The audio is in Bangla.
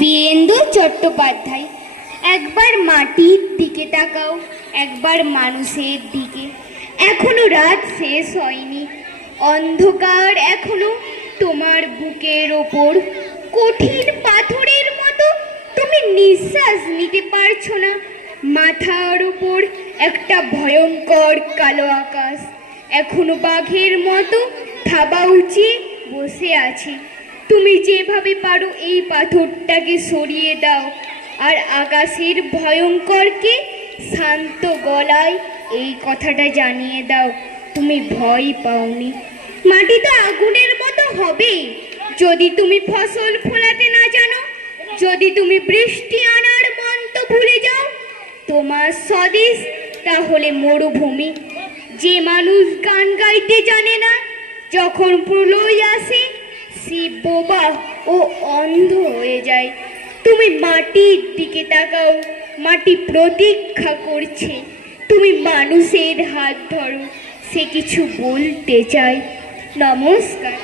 বীরেন্দ্র চট্টোপাধ্যায়। একবার মাটির দিকে তাকাও, একবার মানুষের দিকে। এখনো রাত শেষ হয়নি, অন্ধকার এখনো তোমার বুকের ওপর কঠিন পাথরের মতো। তুমি নিঃশ্বাস নিতে পারছো না। মাথার ওপর একটা ভয়ঙ্কর কালো আকাশ এখনো বাঘের মতো থাবা উঁচিয়ে বসে আছে। তুমি যেভাবে পারো এই পাথরটাকে সরিয়ে দাও আর আকাশের ভয়ঙ্করকে শান্ত গলায় এই কথাটা জানিয়ে দাও, তুমি ভয় পাওনি। মাটি তো আগুনের মতো হবেই যদি তুমি ফসল ফলাতে না জানো, যদি তুমি বৃষ্টি আনার মন্ত্র ভুলে যাও। তোমার স্বদেশ তাহলে মরুভূমি। যে মানুষ গান গাইতে জানে না, যখন প্রলয় আসে সে বোবা ও অন্ধ হয়ে যায়। তুমি মাটির দিকে তাকাও, মাটি প্রতীক্ষা করছে। তুমি মানুষের হাত ধরো, সে কিছু বলতে চায়। নমস্কার।